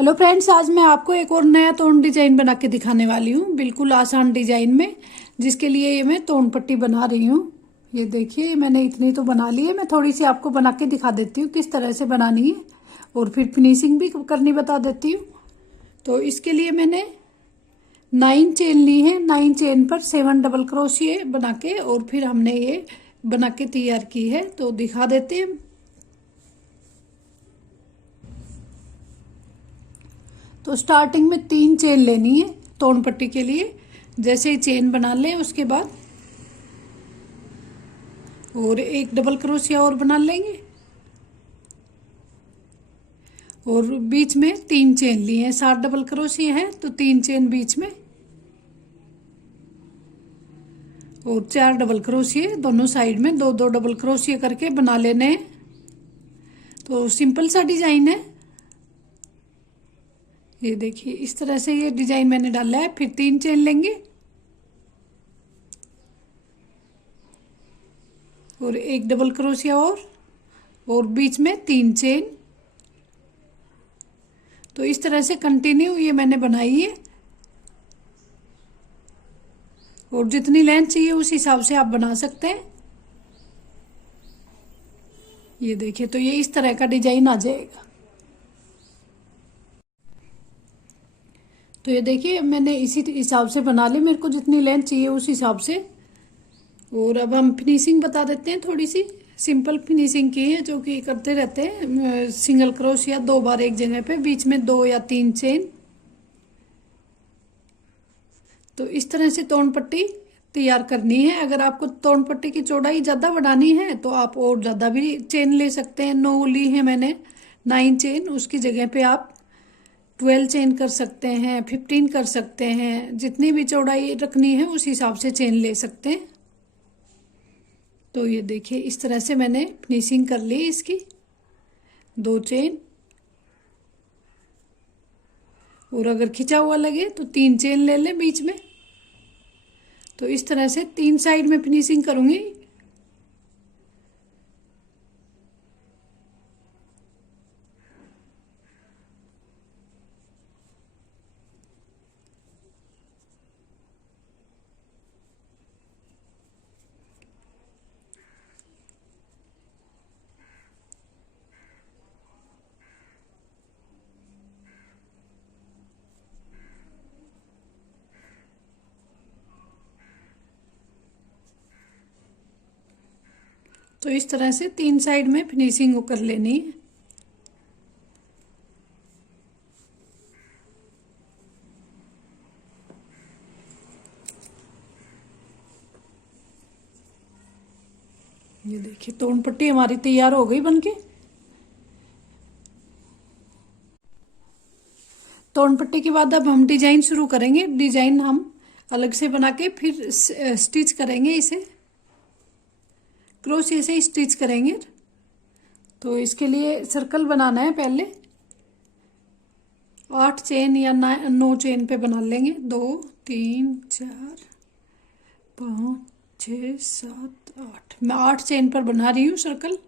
Hello friends, आज मैं आपको एक और नया तोन डिजाइन बना के दिखाने वाली हूँ, बिल्कुल आसान डिजाइन में। जिसके लिए ये मैं तोन पट्टी बना रही हूँ। ये देखिए, मैंने इतनी तो बना ली है। मैं थोड़ी सी आपको बना के दिखा देती हूँ किस तरह से बनानी है, और फिर फिनिशिंग भी करनी बता देती हूँ। तो इसके लिए मैंने 9 चेन ली है। 9 चेन पर 7 डबल क्रोशिये बना के और फिर हमने ये बना के तैयार की है। तो दिखा देते हैं। तो स्टार्टिंग में 3 चेन लेनी है तोन पट्टी के लिए। जैसे ही चेन बना लें उसके बाद और एक डबल क्रोशिया और बना लेंगे, और बीच में 3 चेन लिए हैं। 7 डबल क्रोशिया है तो 3 चेन बीच में और 4 डबल क्रोशिया दोनों साइड में, 2-2 डबल क्रोशिया करके बना लेने हैं। तो सिंपल सा डिजाइन है। ये देखिए, इस तरह से ये डिजाइन मैंने डाला है। फिर 3 चेन लेंगे और एक डबल क्रोशिया और बीच में 3 चेन। तो इस तरह से कंटिन्यू ये मैंने बनाई है, और जितनी लेंथ चाहिए उस हिसाब से आप बना सकते हैं। ये देखिए, तो ये इस तरह का डिजाइन आ जाएगा। तो ये देखिए, मैंने इसी हिसाब से बना ली, मेरे को जितनी लेंथ चाहिए उस हिसाब से। और अब हम फिनिशिंग बता देते हैं। थोड़ी सी सिंपल फिनिशिंग की है, जो कि करते रहते हैं। सिंगल क्रोशिया 2 बार एक जगह पे, बीच में 2 या 3 चेन। तो इस तरह से तोन पट्टी तैयार करनी है। अगर आपको तोन पट्टी की चौड़ाई ज़्यादा बढ़ानी है तो आप और ज़्यादा भी चेन ले सकते हैं। 9 ली है मैंने, 9 चेन, उसकी जगह पे आप 12 चेन कर सकते हैं, 15 कर सकते हैं। जितनी भी चौड़ाई रखनी है उस हिसाब से चेन ले सकते हैं। तो ये देखिए, इस तरह से मैंने फिनिशिंग कर ली इसकी। 2 चेन, और अगर खिंचा हुआ लगे तो 3 चेन ले लें बीच में। तो इस तरह से 3 साइड में फिनिशिंग करूंगी। तो इस तरह से 3 साइड में फिनिशिंग कर लेनी है। ये देखिए, तोन पट्टी हमारी तैयार हो गई बनके। तोन पट्टी के बाद अब हम डिजाइन शुरू करेंगे। डिजाइन हम अलग से बना के फिर स्टिच करेंगे। इसे क्रोशिया से स्टिच करेंगे। तो इसके लिए सर्कल बनाना है। पहले 8 चेन या 9 चेन पे बना लेंगे। 2 3 4 5 6 7 8। मैं 8 चेन पर बना रही हूँ सर्कल।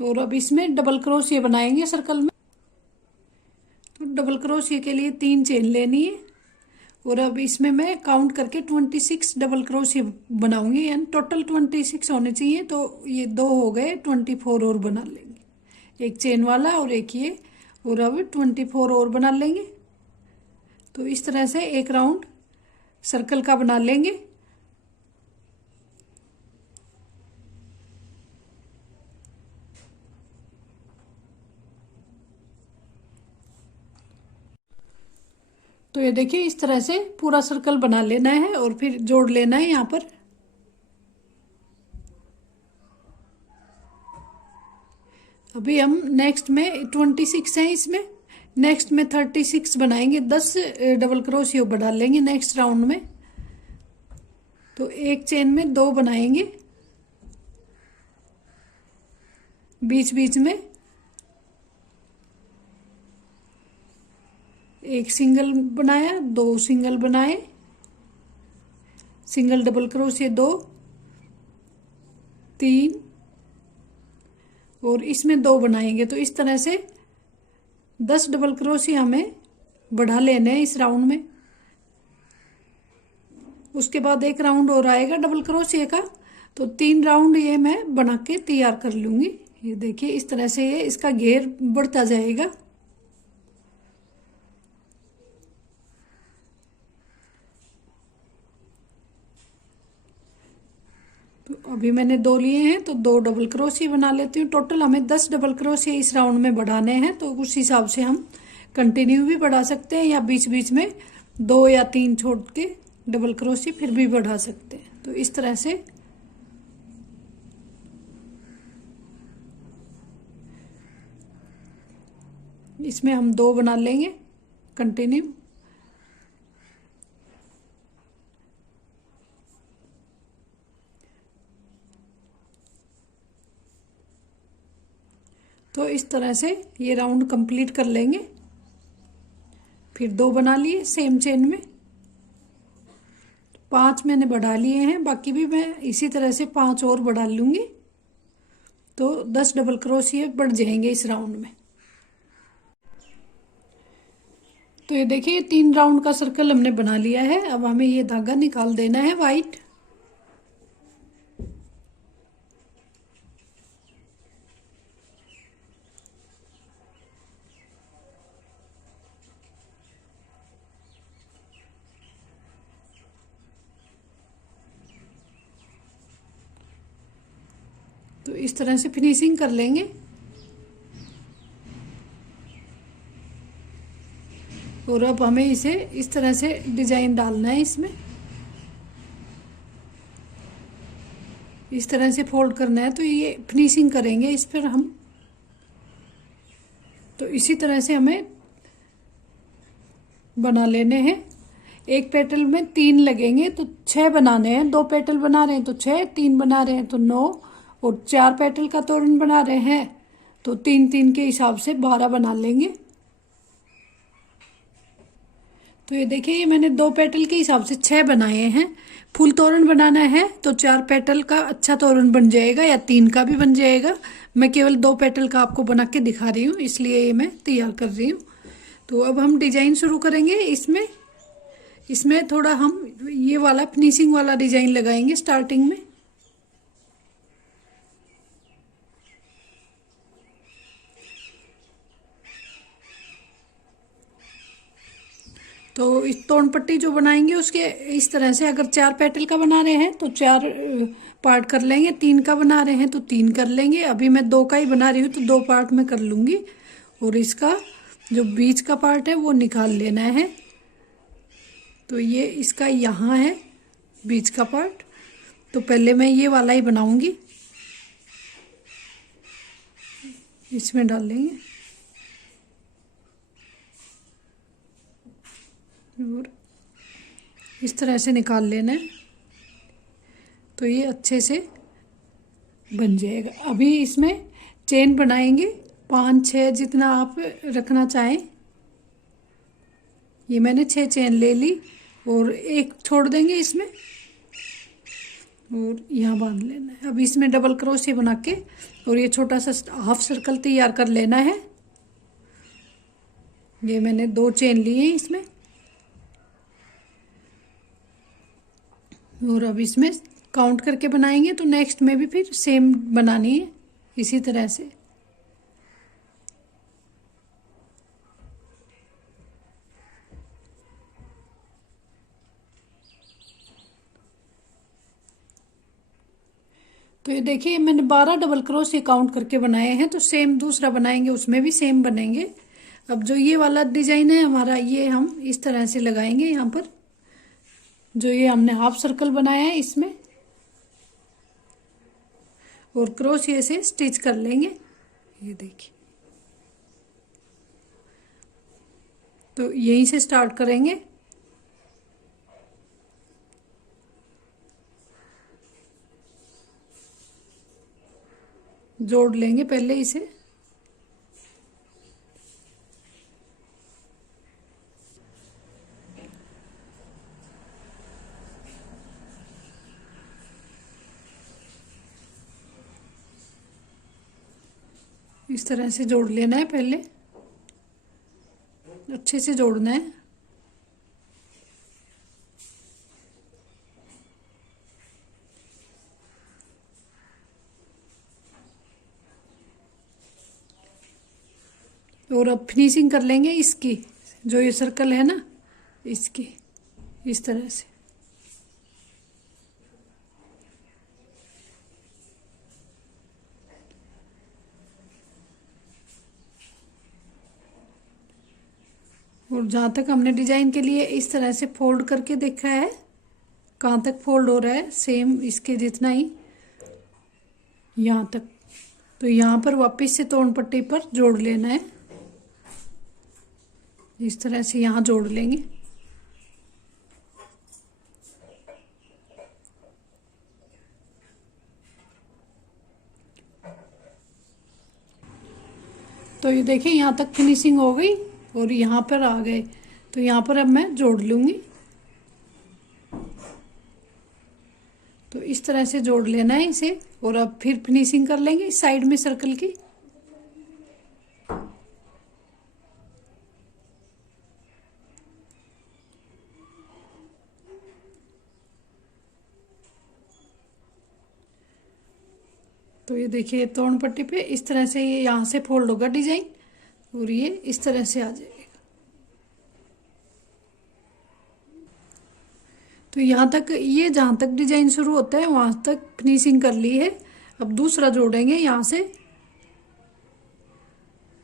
और अब इसमें डबल क्रोशिया बनाएंगे सर्कल में। तो डबल क्रोशिया के लिए 3 चेन लेनी है, और अब इसमें मैं काउंट करके 26 डबल क्रोशिया बनाऊंगी। यानी टोटल 26 होने चाहिए। तो ये 2 हो गए, 24 और बना लेंगे। एक चेन वाला और एक ये, और अब 24 और बना लेंगे। तो इस तरह से एक राउंड सर्कल का बना लेंगे। तो ये देखिए, इस तरह से पूरा सर्कल बना लेना है और फिर जोड़ लेना है यहाँ पर। अभी हम नेक्स्ट में 26 है, इसमें नेक्स्ट में 36 बनाएंगे। 10 डबल क्रोशिया बढ़ा लेंगे नेक्स्ट राउंड में। तो एक चेन में 2 बनाएंगे बीच बीच में। एक सिंगल बनाया, 2 सिंगल बनाए, सिंगल डबल क्रोशिया 2 3 और इसमें 2 बनाएंगे। तो इस तरह से 10 डबल क्रोशिया हमें बढ़ा लेने हैं इस राउंड में। उसके बाद एक राउंड और आएगा डबल क्रोशिया का, तो 3 राउंड ये मैं बना के तैयार कर लूंगी। ये देखिए इस तरह से ये इसका घेर बढ़ता जाएगा। तो अभी मैंने 2 लिए हैं, तो 2 डबल क्रोशिया बना लेती हूँ। टोटल हमें 10 डबल क्रोशिया इस राउंड में बढ़ाने हैं, तो उस हिसाब से हम कंटिन्यू भी बढ़ा सकते हैं या बीच बीच में 2 या 3 छोड़ के डबल क्रोशिया फिर भी बढ़ा सकते हैं। तो इस तरह से इसमें हम 2 बना लेंगे कंटिन्यू। तो इस तरह से ये राउंड कंप्लीट कर लेंगे। फिर 2 बना लिए सेम चेन में, 5 मैंने बढ़ा लिए हैं, बाकी भी मैं इसी तरह से 5 और बढ़ा लूंगी, तो 10 डबल क्रोशिया बढ़ जाएंगे इस राउंड में। तो ये देखिए 3 राउंड का सर्कल हमने बना लिया है। अब हमें ये धागा निकाल देना है वाइट। तो इस तरह से फिनिशिंग कर लेंगे। और अब हमें इसे इस तरह से डिजाइन डालना है, इसमें इस तरह से फोल्ड करना है। तो ये फिनिशिंग करेंगे इस पर हम। तो इसी तरह से हमें बना लेने हैं। एक पेटल में 3 लगेंगे, तो 6 बनाने हैं। 2 पेटल बना रहे हैं तो 6, 3 बना रहे हैं तो 9, और 4 पेटल का तोरण बना रहे हैं तो 3-3 के हिसाब से 12 बना लेंगे। तो ये देखिए ये मैंने 2 पेटल के हिसाब से 6 बनाए हैं। फुल तोरण बनाना है तो 4 पेटल का अच्छा तोरण बन जाएगा या 3 का भी बन जाएगा। मैं केवल 2 पेटल का आपको बना के दिखा रही हूँ, इसलिए ये मैं तैयार कर रही हूँ। तो अब हम डिजाइन शुरू करेंगे। इसमें थोड़ा हम ये वाला फिनिशिंग वाला डिजाइन लगाएंगे स्टार्टिंग में। तो इस तोड़ पट्टी जो बनाएंगे उसके इस तरह से, अगर 4 पेटल का बना रहे हैं तो 4 पार्ट कर लेंगे, 3 का बना रहे हैं तो 3 कर लेंगे। अभी मैं 2 का ही बना रही हूँ तो 2 पार्ट में कर लूँगी। और इसका जो बीच का पार्ट है वो निकाल लेना है। तो ये इसका यहाँ है बीच का पार्ट, तो पहले मैं ये वाला ही बनाऊँगी, इसमें डाल लेंगे। और इस तरह से निकाल लेना है, तो ये अच्छे से बन जाएगा। अभी इसमें चेन बनाएंगे 5-6 जितना आप रखना चाहें। ये मैंने 6 चेन ले ली और एक छोड़ देंगे इसमें, और यहाँ बांध लेना है। अब इसमें डबल क्रोशिया बना के और ये छोटा सा हाफ सर्कल तैयार कर लेना है। ये मैंने 2 चेन लिए इसमें, और अब इसमें काउंट करके बनाएंगे तो नेक्स्ट में भी फिर सेम बनानी है इसी तरह से। तो ये देखिए मैंने 12 डबल क्रोशिया काउंट करके बनाए हैं, तो सेम दूसरा बनाएंगे उसमें भी सेम बनेंगे। अब जो ये वाला डिजाइन है हमारा, ये हम इस तरह से लगाएंगे यहाँ पर, जो ये हमने हाफ सर्कल बनाया है इसमें, और क्रोशिया से स्टिच कर लेंगे। ये देखिए, तो यहीं से स्टार्ट करेंगे। जोड़ लेंगे पहले इसे, इस तरह से जोड़ लेना है, पहले अच्छे से जोड़ना है। और अब फिनिशिंग कर लेंगे इसकी, जो ये सर्कल है ना इसकी, इस तरह से। और जहाँ तक हमने डिजाइन के लिए इस तरह से फोल्ड करके देखा है, कहाँ तक फोल्ड हो रहा है, सेम इसके जितना ही यहाँ तक। तो यहाँ पर वापस से तोड़ पट्टी पर जोड़ लेना है, इस तरह से यहाँ जोड़ लेंगे। तो ये देखिए यहाँ तक फिनिशिंग हो गई और यहाँ पर आ गए। तो यहाँ पर अब मैं जोड़ लूँगी। तो इस तरह से जोड़ लेना है इसे, और अब फिर फिनिशिंग कर लेंगे इस साइड में सर्कल की। तो ये देखिए तोड़ पट्टी पे इस तरह से ये यहाँ से फोल्ड होगा डिजाइन, और ये इस तरह से आ जाएगा। तो यहाँ तक, ये जहाँ तक डिजाइन शुरू होता है वहाँ तक फिनिशिंग कर ली है। अब दूसरा जोड़ेंगे, यहाँ से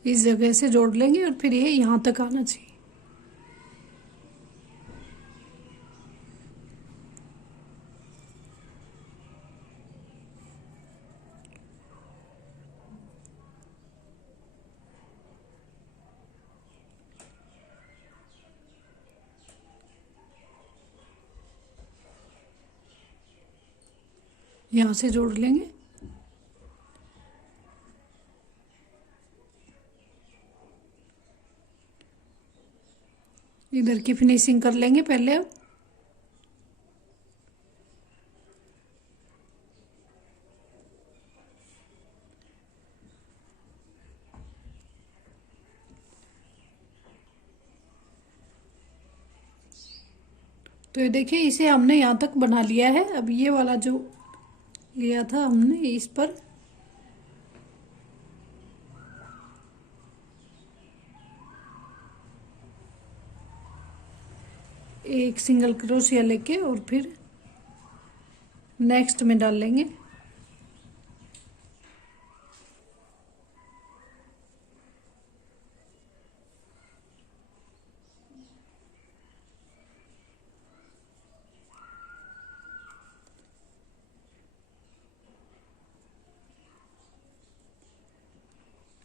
इस जगह से जोड़ लेंगे और फिर ये यहाँ तक आना चाहिए। यहाँ से जोड़ लेंगे। इधर की फिनिशिंग कर लेंगे पहले। अब तो ये देखिए इसे हमने यहाँ तक बना लिया है। अब ये वाला जो लिया था हमने, इस पर एक सिंगल क्रोशिया लेके और फिर नेक्स्ट में डाल लेंगे।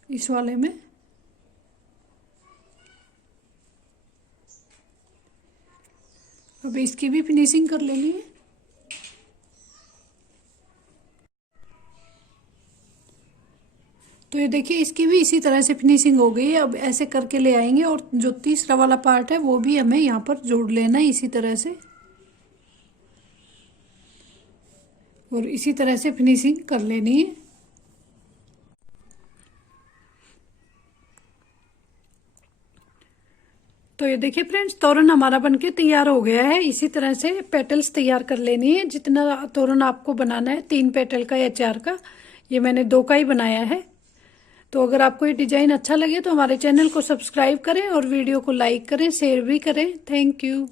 इस वाले में अब इसकी भी फिनिशिंग कर लेनी है। तो ये देखिए इसकी भी इसी तरह से फिनिशिंग हो गई है। अब ऐसे करके ले आएंगे और जो तीसरा वाला पार्ट है वो भी हमें यहाँ पर जोड़ लेना है इसी तरह से, और इसी तरह से फिनिशिंग कर लेनी है। तो ये देखिए फ्रेंड्स, तोरण हमारा बनके तैयार हो गया है। इसी तरह से पेटल्स तैयार कर लेनी है। जितना तोरण आपको बनाना है, 3 पेटल का या 4 का, ये मैंने 2 का ही बनाया है। तो अगर आपको ये डिजाइन अच्छा लगे तो हमारे चैनल को सब्सक्राइब करें और वीडियो को लाइक करें, शेयर भी करें। Thank you.